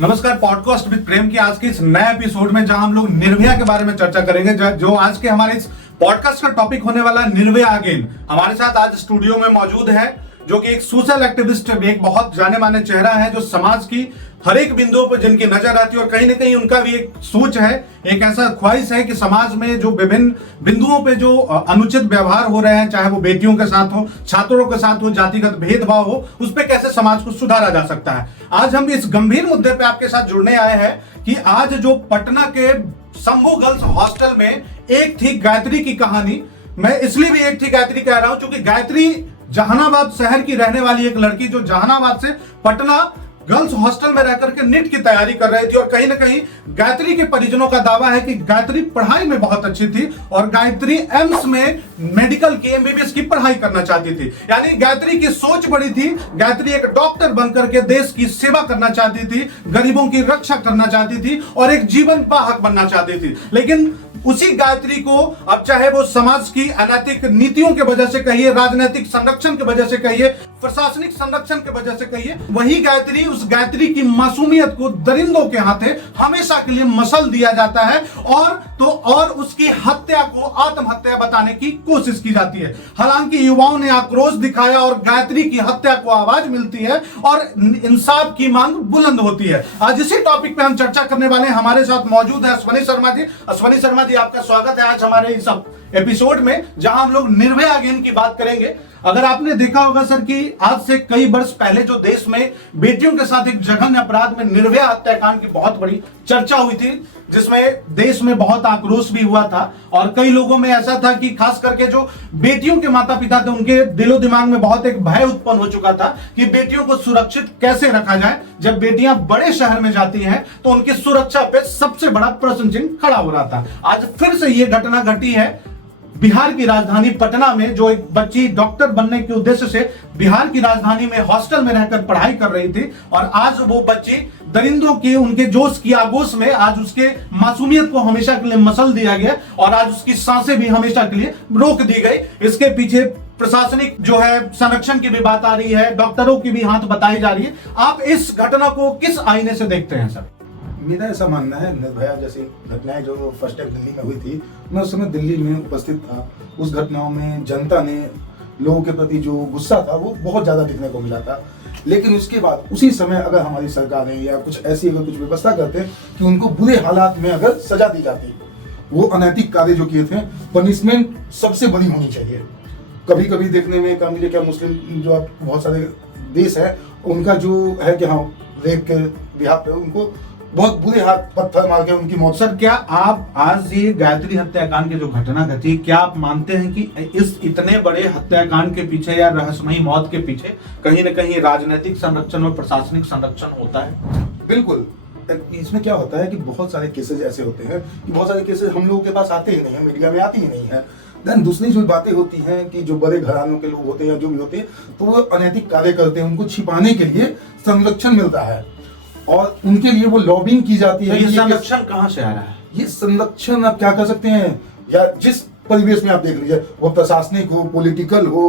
नमस्कार। Podcast with प्रेम के आज के इस नए एपिसोड में जहां हम लोग निर्भया के बारे में चर्चा करेंगे, जो आज के हमारे इस पॉडकास्ट का टॉपिक होने वाला है निर्भया अगेन। हमारे साथ आज स्टूडियो में मौजूद है जो कि एक सोशल एक्टिविस्ट, एक बहुत जाने माने चेहरा है जो समाज की हर एक बिंदुओं पर जिनकी नजर आती है और कहीं ना कहीं उनका भी एक सोच है, एक ऐसा ख्वाहिश है कि समाज में जो विभिन्न बिंदुओं पे जो अनुचित व्यवहार हो रहे हैं, चाहे वो बेटियों के साथ हो, छात्रों के साथ हो, जातिगत भेदभाव हो, उस पे कैसे समाज को सुधारा जा सकता है। आज हम इस गंभीर मुद्दे पे आपके साथ जुड़ने आए हैं कि आज जो पटना के शंभू गर्ल्स हॉस्टल में एक थी गायत्री की कहानी। मैं इसलिए भी एक थी गायत्री कह रहा हूं क्योंकि गायत्री जहानाबाद शहर की रहने वाली एक लड़की जो जहानाबाद से पटना गर्ल्स हॉस्टल में रहकर के नीट की तैयारी कर रही थी। और कहीं ना कहीं गायत्री के परिजनों का दावा है कि गायत्री पढ़ाई में बहुत अच्छी थी और गायत्री एम्स में मेडिकल की एमबीबीएस की पढ़ाई करना चाहती थी। यानी गायत्री की सोच बड़ी थी। गायत्री एक डॉक्टर बनकर के देश की सेवा करना चाहती थी, गरीबों की रक्षा करना चाहती थी और एक जीवन वाहक बनना चाहती थी। लेकिन उसी गायत्री को अब चाहे वो समाज की अनैतिक नीतियों के वजह से कहिए, राजनीतिक संरक्षण की वजह से कहिए, प्रशासनिक संरक्षण की वजह से कहिए, वही गायत्री, उस गायत्री की मासूमियत को दरिंदों के हाथे हमेशा के लिए मसल दिया जाता है और उसकी हत्या को आत्महत्या बताने की कोशिश की जाती है। हालांकि युवाओं ने आक्रोश दिखाया और गायत्री की हत्या को आवाज मिलती है और इंसाफ की मांग बुलंद होती है। आज इसी टॉपिक पे हम चर्चा करने वाले हैं। हमारे साथ मौजूद है अश्वनी शर्मा जी। अश्वनी शर्मा जी, आपका स्वागत है आज हमारे इस एपिसोड में जहां हम लोग निर्भया अगेन की बात करेंगे। अगर आपने देखा होगा सर कि आज से कई वर्ष पहले जो देश में बेटियों के साथ एक जघन्य अपराध में निर्भया हत्याकांड की बहुत बड़ी चर्चा हुई थी, जिसमें देश में बहुत आक्रोश भी हुआ था और कई लोगों में ऐसा था कि खास करके जो बेटियों के माता पिता थे उनके दिलो दिमाग में बहुत एक भय उत्पन्न हो चुका था कि बेटियों को सुरक्षित कैसे रखा जाए। जब बेटियां बड़े शहर में जाती हैं तो उनकी सुरक्षा पे सबसे बड़ा प्रश्न चिन्ह खड़ा हो रहा था। आज फिर से ये घटना घटी है बिहार की राजधानी पटना में, जो एक बच्ची डॉक्टर बनने के उद्देश्य से बिहार की राजधानी में हॉस्टल में रहकर पढ़ाई कर रही थी और आज वो बच्ची दरिंदों के उनके जोश की आगोश में आज उसके मासूमियत को हमेशा के लिए मसल दिया गया और आज उसकी सांसें भी हमेशा के लिए रोक दी गई। इसके पीछे प्रशासनिक जो है संरक्षण की भी बात आ रही है, डॉक्टरों की भी हाथ बताई जा रही है। आप इस घटना को किस आईने से देखते हैं सर? मेरा ऐसा मानना है, निर्भया जैसी घटनाएं जो फर्स्ट टाइम दिल्ली में हुई थी, मैं उस समय दिल्ली में उपस्थित था। उस घटनाओं में जनता ने लोगों के प्रति जो गुस्सा था वो बहुत ज्यादा दिखने को मिला था। लेकिन उसके बाद उसी समय अगर हमारी सरकारें या कुछ ऐसी अगर कुछ व्यवस्था करते कि उनको बुरे हालात में अगर सजा दी जाती, वो अनैतिक कार्य जो किए थे, पनिशमेंट सबसे बड़ी होनी चाहिए। कभी कभी देखने में का मुझे क्या मुस्लिम जो बहुत सारे देश है उनका जो है कि हाँ रेप के बिहार पे उनको बहुत बुरे हाथ पत्थर मार के उनकी मौत। सर, क्या आप आज ये गायत्री हत्याकांड की जो घटना घटी, क्या आप मानते हैं कि इस इतने बड़े हत्याकांड के पीछे या रहस्यमयी मौत के पीछे कहीं ना कहीं राजनीतिक संरक्षण और प्रशासनिक संरक्षण होता है? बिल्कुल। इसमें क्या होता है कि बहुत सारे केसेस ऐसे होते हैं कि बहुत सारे केसेस हम लोगों के पास आते ही नहीं है, मीडिया में आती ही नहीं है। देन दूसरी जो बातें होती हैं कि जो बड़े घरानों के लोग होते हैं या जो भी होते हैं तो वो अनैतिक कार्य करते हैं, उनको छिपाने के लिए संरक्षण मिलता है और उनके लिए वो लॉबिंग की जाती है। ये संरक्षण कहां से आ रहा है? ये संरक्षण आप क्या कर सकते हैं, या जिस परिवेश में आप देख लीजिए, वो प्रशासनिक हो, पॉलिटिकल हो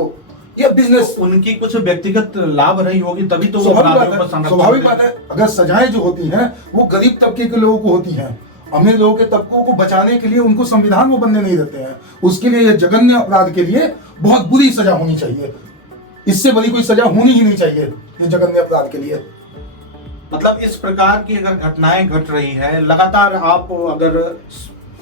या बिजनेस, तो उनकी कुछ व्यक्तिगत लाभ रही होगी तभी तो स्वाभाविक बात है। अगर सजाएं जो होती हैं वो गरीब तबके के लोगों को होती हैं, अमीर लोगों के तबकों को बचाने के लिए उनको संविधान वो बनने नहीं देते हैं। उसके लिए ये जघन्य अपराध के लिए बहुत बुरी सजा होनी चाहिए। इससे बड़ी कोई सजा होनी ही नहीं चाहिए ये जघन्य अपराध के लिए। मतलब इस प्रकार की अगर घटनाएं घट रही है लगातार, आप अगर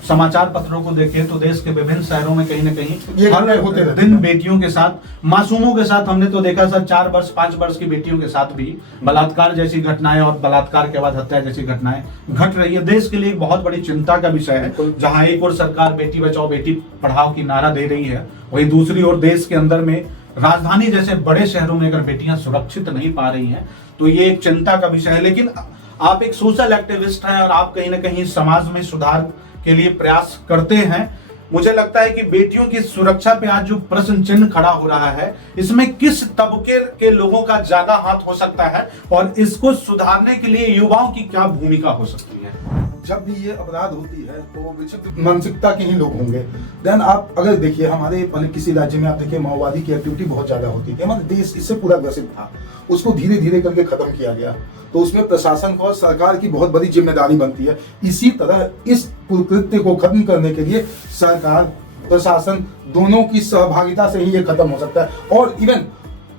समाचार पत्रों को देखें तो देश के विभिन्न शहरों में कहीं ना कहीं हर दिन बेटियों के साथ, मासूमों के साथ, हमने तो देखा सर 4 वर्ष 5 वर्ष की बेटियों के साथ भी बलात्कार जैसी घटनाएं और बलात्कार के बाद हत्या जैसी घटनाएं घट रही है। देश के लिए एक बहुत बड़ी चिंता का विषय है। जहां एक और सरकार बेटी बचाओ बेटी पढ़ाओ की नारा दे रही है, वहीं दूसरी ओर देश के अंदर में राजधानी जैसे बड़े शहरों में अगर बेटियां सुरक्षित नहीं पा रही हैं तो ये एक चिंता का विषय है। लेकिन आप एक सोशल एक्टिविस्ट हैं और आप कहीं ना कहीं समाज में सुधार के लिए प्रयास करते हैं। मुझे लगता है कि बेटियों की सुरक्षा पे आज जो प्रश्न चिन्ह खड़ा हो रहा है, इसमें किस तबके के लोगों का ज्यादा हाथ हो सकता है और इसको सुधारने के लिए युवाओं की क्या भूमिका हो सकती है? जब भी ये अपराध होती है तो विचित्र मानसिकता के ही लोग होंगे। देन आप अगर देखिए हमारे पहले किसी राज्य में आप देखिए माओवादी की एक्टिविटी बहुत ज्यादा होती थी, हमारे देश इससे पूरा ग्रसित था, उसको धीरे धीरे करके खत्म किया गया। तो उसमें प्रशासन को और सरकार की बहुत बड़ी जिम्मेदारी बनती है। इसी तरह इस कुकृत्य को खत्म करने के लिए सरकार प्रशासन दोनों की सहभागिता से ही ये खत्म हो सकता है। और इवन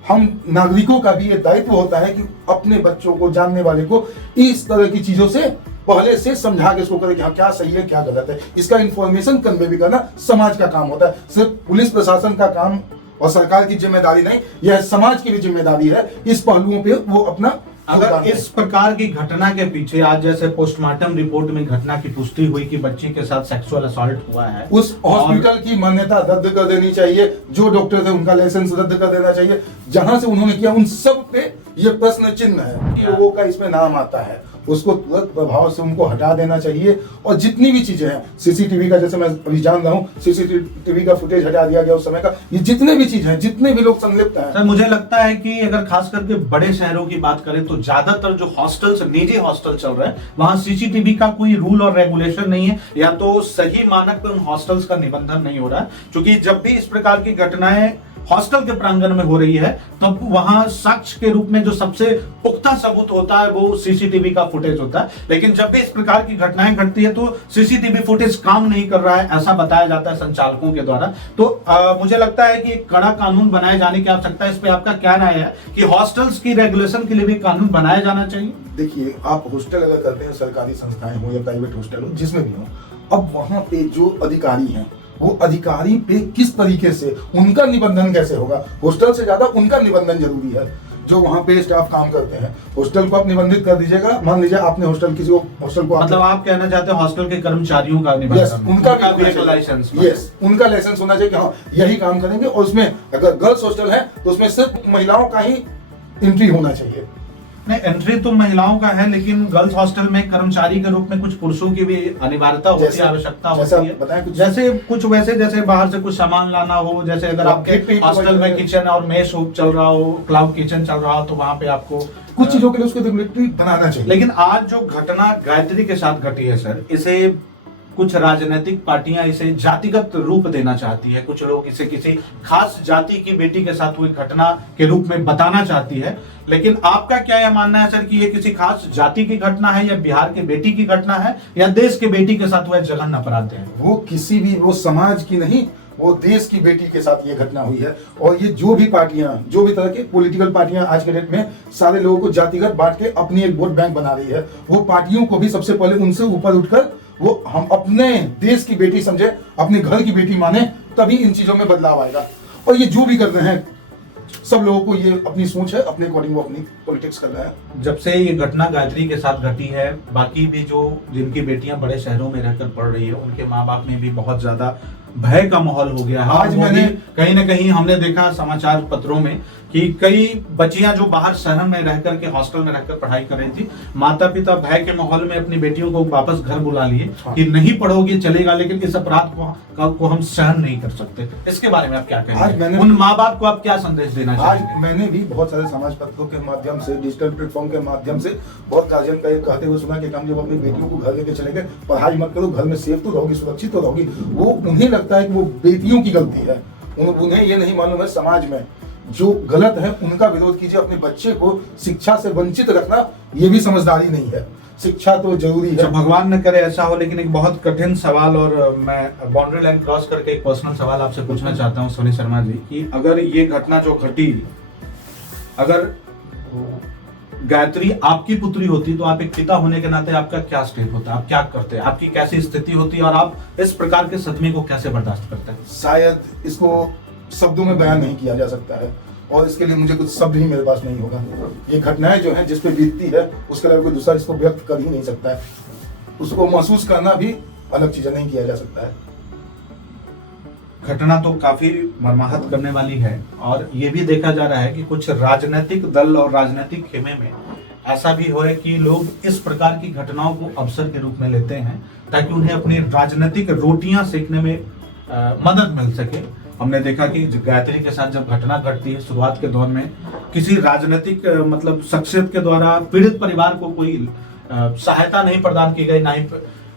हम नागरिकों का भी ये दायित्व होता है कि अपने बच्चों को, जानने वाले को इस तरह की चीजों से पहले से समझा के इसको करें कि हाँ क्या सही है क्या गलत है। इसका इंफॉर्मेशन कन्वे भी करना समाज का काम होता है, सिर्फ पुलिस प्रशासन का काम और सरकार की जिम्मेदारी नहीं, यह समाज की भी जिम्मेदारी है। इस पहलुओं पे वो अपना अगर इस प्रकार की घटना के पीछे आज जैसे पोस्टमार्टम रिपोर्ट में घटना की पुष्टि हुई कि बच्ची के साथ सेक्सुअल असॉल्ट हुआ है, उस हॉस्पिटल की मान्यता रद्द कर देनी चाहिए, जो डॉक्टर थे उनका लाइसेंस रद्द कर देना चाहिए, जहां से उन्होंने किया उन सब पे ये प्रश्न चिन्ह है। लोगों का इसमें नाम आता है, उसको तुरंत प्रभाव से उनको हटा देना चाहिए। और जितनी भी चीजें हैं, सीसीटीवी का, जैसे मैं अभी जान रहा हूँ सीसीटीवी का फुटेज हटा दिया गया उस समय का, ये जितने भी चीजें हैं, जितने भी लोग संलिप्त हैं। सर मुझे लगता है कि अगर खास करके बड़े शहरों की बात करें तो ज्यादातर जो हॉस्टल्स, निजी हॉस्टल चल रहे हैं, वहां सीसीटीवी का कोई रूल और रेगुलेशन नहीं है, या तो सही मानक पे उन हॉस्टल्स का निबंधन नहीं हो रहा है। क्योंकि जब भी इस प्रकार की घटनाएं हॉस्टल के प्रांगण में हो रही है तब वहां साक्ष्य के रूप में जो सबसे पुख्ता सबूत होता है वो सीसीटीवी का फुटेज होता है। लेकिन जब भी इस प्रकार की घटनाएं घटती है तो सीसीटीवी फुटेज काम नहीं कर रहा है, ऐसा बताया जाता है संचालकों के द्वारा। तो मुझे लगता है कि एक कड़ा कानून बनाए जाने की आवश्यकता है। इस पे आपका क्या राय है कि हॉस्टल्स की रेगुलेशन के लिए भी कानून बनाया जाना चाहिए? देखिए, आप हॉस्टल अगर करते हैं, सरकारी संस्थाएं हो या प्राइवेट हॉस्टल हो, जिसमें भी हो, अब वहां पे जो अधिकारी हैं वो अधिकारी पे किस तरीके से उनका निबंधन कैसे होगा, हॉस्टल से ज्यादा उनका निबंधन जरूरी है। जो वहाँ पे स्टाफ काम करते हैं, हॉस्टल को आप निबंधित कर दीजिएगा। मान लीजिए आपने हॉस्टल किसी को हॉस्टल को, मतलब आप कहना चाहते हैं हॉस्टल के कर्मचारियों का निबंधन, यस, उनका भी लाइसेंस, यस, उनका लाइसेंस होना चाहिए कि हाँ यही काम करेंगे। और उसमें अगर गर्ल्स हॉस्टल है तो उसमें सिर्फ महिलाओं का ही एंट्री होना चाहिए। नहीं, एंट्री तो महिलाओं का है, लेकिन गर्ल्स हॉस्टल में कर्मचारी के रूप में कुछ पुरुषों की भी अनिवार्यता होती है, आवश्यकता होती है। जैसे कुछ वैसे जैसे बाहर से कुछ सामान लाना हो, जैसे अगर आपके हॉस्टल में किचन और मेस चल रहा हो, क्लाउड किचन चल रहा हो, तो वहां पे आपको कुछ चीजों के लिए उसको रेगुलेटरी बनाना चाहिए। लेकिन आज जो घटना गायत्री के साथ घटी है सर, इसे कुछ राजनीतिक पार्टियां इसे जातिगत रूप देना चाहती है, कुछ लोग इसे किसी खास जाति की बेटी के साथ हुई घटना के रूप में बताना चाहती है। लेकिन आपका क्या यह मानना है सर कि ये किसी खास जाति की घटना है, या बिहार की बेटी की घटना है, या देश के बेटी के साथ हुआ जघन्य अपराध है? वो किसी भी, वो समाज की नहीं, वो देश की बेटी के साथ ये घटना हुई है। और ये जो भी पार्टियां, जो भी तरह की पॉलिटिकल पार्टियां आज के डेट में सारे लोगों को जातिगत बांट के अपनी एक वोट बैंक बना रही है, वो पार्टियों को भी सबसे पहले उनसे ऊपर उठकर वो हम अपने देश की बेटी समझे, अपने घर की बेटी माने, तभी इन चीजों में बदलाव आएगा। और ये जो भी कर रहे हैं, सब लोगों को ये अपनी सोच है, अपने अकॉर्डिंग वो अपनी पॉलिटिक्स कर रहे हैं। जब से ये घटना गायत्री के साथ घटी है, बाकी भी जो जिनकी बेटियां बड़े शहरों में रहकर पढ़ रही है, उनके माँ बाप में भी बहुत ज्यादा भय का माहौल हो गया है। आज मैंने कहीं ना कहीं हमने देखा समाचार पत्रों में कि कई बच्चियां जो बाहर शहर में रहकर के हॉस्टल में रहकर पढ़ाई कर रही थी, माता पिता भय के माहौल में अपनी बेटियों को वापस घर बुला लिए कि नहीं पढ़ोगे चलेगा, लेकिन इस अपराध को हम सहन नहीं कर सकते। इसके बारे में आप क्या कहेंगे? उन माँ बाप को आप क्या संदेश देना चाहेंगे? आज मैंने भी बहुत सारे समाज पत्रों के माध्यम से, डिजिटल प्लेटफॉर्म के माध्यम से बहुत गार्जियन का कहते हुए सुना कि हम जब अपनी बेटियों को घर लेके चले गए, पढ़ाई मत करो, घर में सेफ तो रहोगी, सुरक्षित तो रहोगी। वो उन्हें लगता है कि वो बेटियों की गलती है, उन्हें ये नहीं मालूम है समाज में जो गलत है उनका विरोध कीजिए। अपने बच्चे को शिक्षा से वंचित रखना ये भी समझदारी नहीं है। शिक्षा तो जरूरी है, भगवान न करे ऐसा हो। लेकिन एक बहुत कठिन सवाल, और मैं बाउंड्री लाइन क्रॉस करके एक पर्सनल सवाल आपसे पूछना चाहता हूं सोनी शर्मा जी, कि अगर ये घटना जो घटी, अगर गायत्री आपकी पुत्री होती तो आप एक पिता होने के नाते आपका क्या स्टेप होता, आप क्या करते, आपकी कैसी स्थिति होती और आप इस प्रकार के सदमे को कैसे बर्दाश्त करते हैं? शायद इसको शब्दों में बयान नहीं किया जा सकता है, और इसके लिए मुझे कुछ शब्द ही मेरे पास नहीं होगा। ये घटनाएं जो है जिस पे बीतती है, उसके अलावा कोई दूसरा इसको व्यक्त कर ही नहीं सकता है। उसको महसूस करना भी अलग चीज नहीं किया जा सकता है। घटना तो काफी मर्माहत करने वाली है, और ये भी देखा जा रहा है कि कुछ राजनीतिक दल और राजनीतिक खेमे में ऐसा भी हो है कि लोग इस प्रकार की घटनाओं को अवसर के रूप में लेते हैं ताकि उन्हें अपनी राजनीतिक रोटियां सेकने में मदद मिल सके। हमने देखा कि गायत्री के साथ जब घटना घटती है, शुरुआत के दौर में किसी राजनीतिक मतलब शख्सियत के द्वारा पीड़ित परिवार को कोई सहायता नहीं प्रदान की गई, ना ही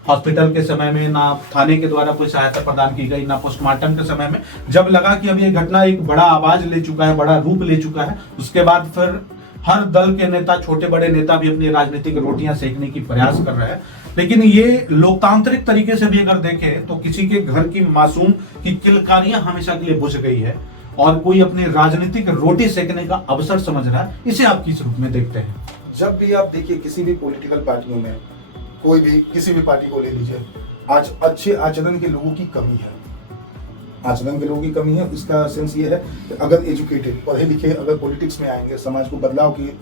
हॉस्पिटल के समय में, ना थाने के द्वारा कोई सहायता प्रदान की गई, ना पोस्टमार्टम के समय में। जब लगा कि अब ये घटना एक बड़ा आवाज ले चुका है, बड़ा रूप ले चुका है, उसके बाद फिर हर दल के नेता, छोटे बड़े नेता भी अपनी राजनीतिक रोटियां सेकने की प्रयास कर रहे हैं। लेकिन ये लोकतांत्रिक तरीके से भी अगर देखें तो किसी के घर की मासूम की किलकारियां हमेशा के लिए बुझ गई है और कोई अपनी राजनीतिक रोटी सेकने का अवसर समझ रहा है। इसे आप किस रूप में देखते हैं? जब भी आप देखिए किसी भी पॉलिटिकल पार्टियों में, कोई भी किसी भी पार्टी को ले लीजिए, आज अच्छे आचरण के लोगों की कमी है। आचरण के लोगों की कमी है, इसका सेंस ये है कि अगर एजुकेटेड, पढ़े लिखे अगर पॉलिटिक्स में आएंगे, समाज को बदलाव की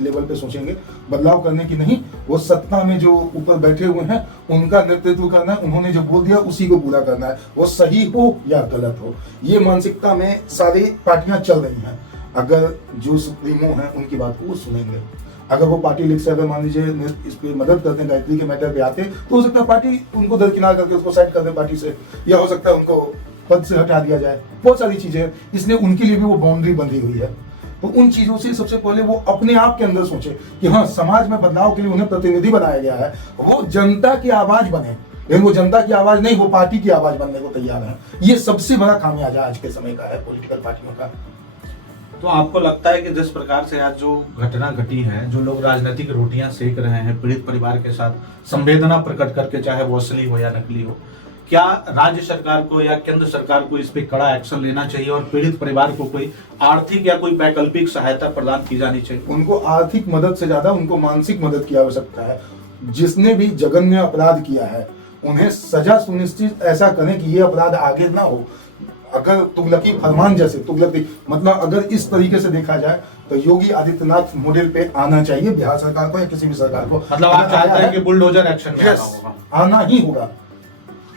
लेवल पे सोचेंगे, बदलाव करने की नहीं, वो सत्ता में जो ऊपर बैठे हुए हैं उनका नेतृत्व करना है, उन्होंने जो बोल दिया उसी को पूरा करना है, वो सही हो या गलत हो। ये मानसिकता में सारी पार्टियां चल रही हैं। अगर जो सुप्रीमो हैं उनकी बात को वो सुनेंगे, अगर वो पार्टी लिख से अगर मान लीजिए इस पे मदद करते हैं, गायत्री के मैटर पे आते, तो हो सकता है पार्टी उनको दरकिनार करके उसको साइड कर दे पार्टी से, या हो सकता है उनको पद से हटा दिया जाए। बहुत सारी चीजें हैं, इसलिए उनके लिए भी वो बाउंड्री बंधी हुई है। तो उन चीजों से सबसे पहले वो अपने आप के अंदर सोचे कि हाँ, समाज में बदलाव के लिए उन्हें प्रतिनिधि बनाया गया है, वो जनता की आवाज बने। लेकिन वो जनता की आवाज नहीं, वो पार्टी की आवाज बनने को तैयार है। ये सबसे बड़ा खामियाजा आज के समय का है पॉलिटिकल पार्टियों का। तो आपको लगता है कि जिस प्रकार से आज जो घटना घटी है, जो लोग राजनीतिक रोटियां सेक रहे हैं पीड़ित परिवार के साथ संवेदना प्रकट करके, चाहे वो असली हो या नकली हो, क्या राज्य सरकार को या केंद्र सरकार को इस पे कड़ा एक्शन लेना चाहिए और पीड़ित परिवार को कोई आर्थिक या कोई वैकल्पिक सहायता प्रदान की जानी चाहिए? उनको आर्थिक मदद से ज्यादा उनको मानसिक मदद की आवश्यकता है। जिसने भी जघन्य अपराध किया है उन्हें सजा सुनिश्चित ऐसा करें कि ये अपराध आगे ना हो। अगर तुगलकी फरमान जैसे तुगलकी, मतलब अगर इस तरीके से देखा जाए तो योगी आदित्यनाथ मॉडल पे आना चाहिए बिहार सरकार को या किसी भी सरकार को। मतलब आप चाहते हैं कि बुलडोजर एक्शन में आना होगा? आना ही होगा।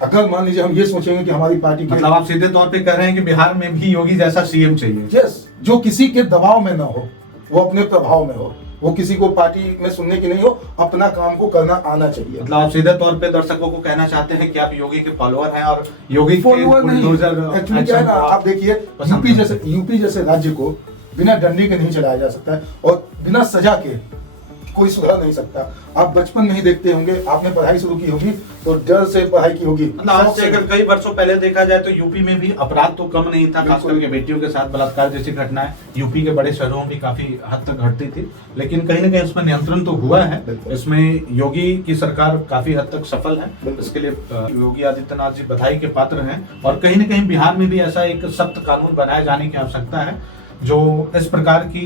अगर मान लीजिए हम ये सोचेंगे कि हमारी पार्टी, मतलब आप सीधे तौर पे कह रहे हैं कि बिहार में भी योगी जैसा सीएम चाहिए? यस, जो किसी के दबाव में ना हो, वो अपने प्रभाव में हो, वो किसी को पार्टी में सुनने की नहीं हो, अपना काम को करना आना चाहिए। मतलब आप सीधे तौर पे दर्शकों को कहना चाहते हैं कि आप योगी के फॉलोअर हैं और योगी के फॉलोअर नहीं, बुलडोजर एक्चुअली क्या है ना, आप देखिए यूपी जैसे राज्य को बिना डंडे के नहीं चलाया जा सकता है और बिना सजा के कोई सुधार नहीं सकता। आप बचपन में ही देखते होंगे, आपने पढ़ाई शुरू की होगी तो डर से पढ़ाई की होगी। मतलब आज से अगर कई वर्षों पहले देखा जाए तो यूपी में भी अपराध तो कम नहीं था, खास करके बेटियों के साथ बलात्कार जैसी घटनाएं यूपी के बड़े शहरों में भी काफी हद तक घटती थी, लेकिन कहीं ना कहीं इसमें नियंत्रण तो हुआ है। इसमें योगी की सरकार काफी हद तक सफल है, इसके लिए योगी आदित्यनाथ जी बधाई के पात्र हैं। और कहीं ना कहीं बिहार में भी ऐसा एक सख्त कानून बनाए जाने की आवश्यकता है जो इस प्रकार की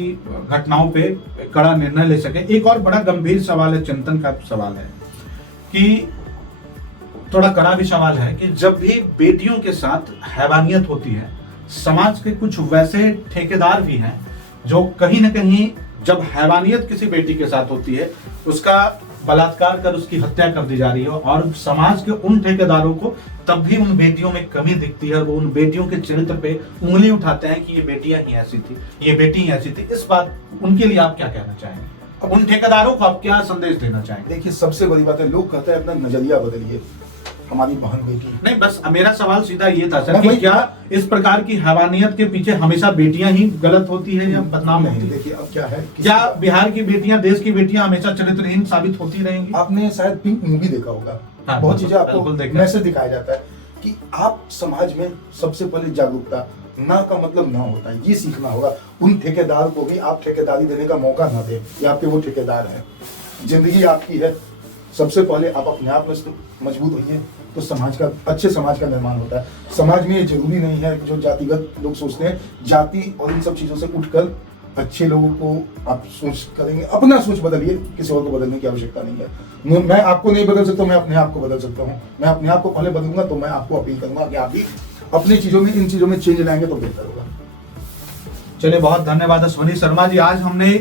घटनाओं पे कड़ा निर्णय ले सके। एक और बड़ा गंभीर सवाल है, चिंतन का सवाल है कि थोड़ा कड़ा भी सवाल है कि जब भी बेटियों के साथ हैवानियत होती है, समाज के कुछ वैसे ठेकेदार भी हैं जो कहीं ना कहीं जब हैवानियत किसी बेटी के साथ होती है, उसका बलात्कार कर उसकी हत्या कर दी जा रही है और समाज के उन ठेकेदारों को तब भी उन बेटियों में कमी दिखती है और वो उन बेटियों के चरित्र पे उंगली उठाते हैं कि ये बेटियां ही ऐसी थी, ये बेटी ही ऐसी थी। इस बात उनके लिए आप क्या कहना चाहेंगे? अब उन ठेकेदारों को आप क्या संदेश देना चाहेंगे? देखिए, सबसे बड़ी बात है, लोग कहते हैं अपना नजरिया बदलिए, हमारी बहन बेटी नहीं, बस मेरा सवाल सीधा ये था सर कि क्या इस प्रकार की हैवानियत के पीछे हमेशा बेटियां ही गलत होती है या बदनाम होती है? देखिए, अब क्या है, क्या बिहार की बेटियां, देश की बेटियां हमेशा चरित्रहीन साबित होती रहेंगी? आपने शायद पिंक मूवी देखा होगा, हाँ, बहुत चीजें आपको देखा। मैसेज दिखाया जाता है कि आप समाज में सबसे पहले जागरूकता, ना का मतलब ना होता है, ये सीखना होगा। उन ठेकेदार को भी आप ठेकेदारी देने का मौका ना दें, ये आपके वो ठेकेदार हैं। जिंदगी आपकी है, सबसे पहले आप अपने आप में मजबूत होइए तो समाज का, अच्छे समाज का निर्माण होता है। समाज में ये जरूरी नहीं है जो जातिगत लोग सोचते हैं, जाति और इन सब चीजों से उठकर अच्छे लोगों को आप सोच करेंगे, अपना सोच बदलिए, किसी और को बदलने की आवश्यकता नहीं है। मैं आपको नहीं बदल सकता, मैं अपने आप को बदल सकता हूँ। मैं अपने आप को पहले बदलूंगा तो मैं आपको अपील करूंगा कि आप भी अपनी चीजों में, इन चीजों में चेंज लाएंगे तो बेहतर होगा। चलिए, बहुत धन्यवाद अश्वनी शर्मा जी। आज हमने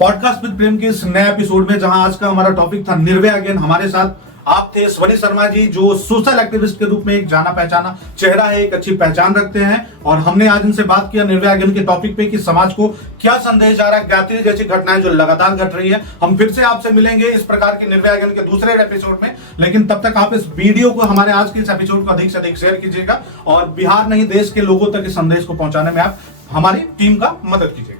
पॉडकास्ट विद प्रेम के इस नए एपिसोड में, जहां आज का हमारा टॉपिक था निर्भया अगेन, हमारे साथ आप थे अश्वनी शर्मा जी, जो सोशल एक्टिविस्ट के रूप में एक जाना पहचाना चेहरा है, एक अच्छी पहचान रखते हैं। और हमने आज इनसे बात किया निर्भया अगेन के टॉपिक पे कि समाज को क्या संदेश जा रहा है, गायत्री जैसी घटनाएं जो लगातार घट रही है। हम फिर से आपसे मिलेंगे इस प्रकार की निर्भया अगेन के दूसरे एपिसोड में, लेकिन तब तक आप इस वीडियो को, हमारे आज के इस एपिसोड को अधिक से अधिक शेयर कीजिएगा और बिहार नहीं देश के लोगों तक इस संदेश को पहुंचाने में आप हमारी टीम का मदद कीजिएगा।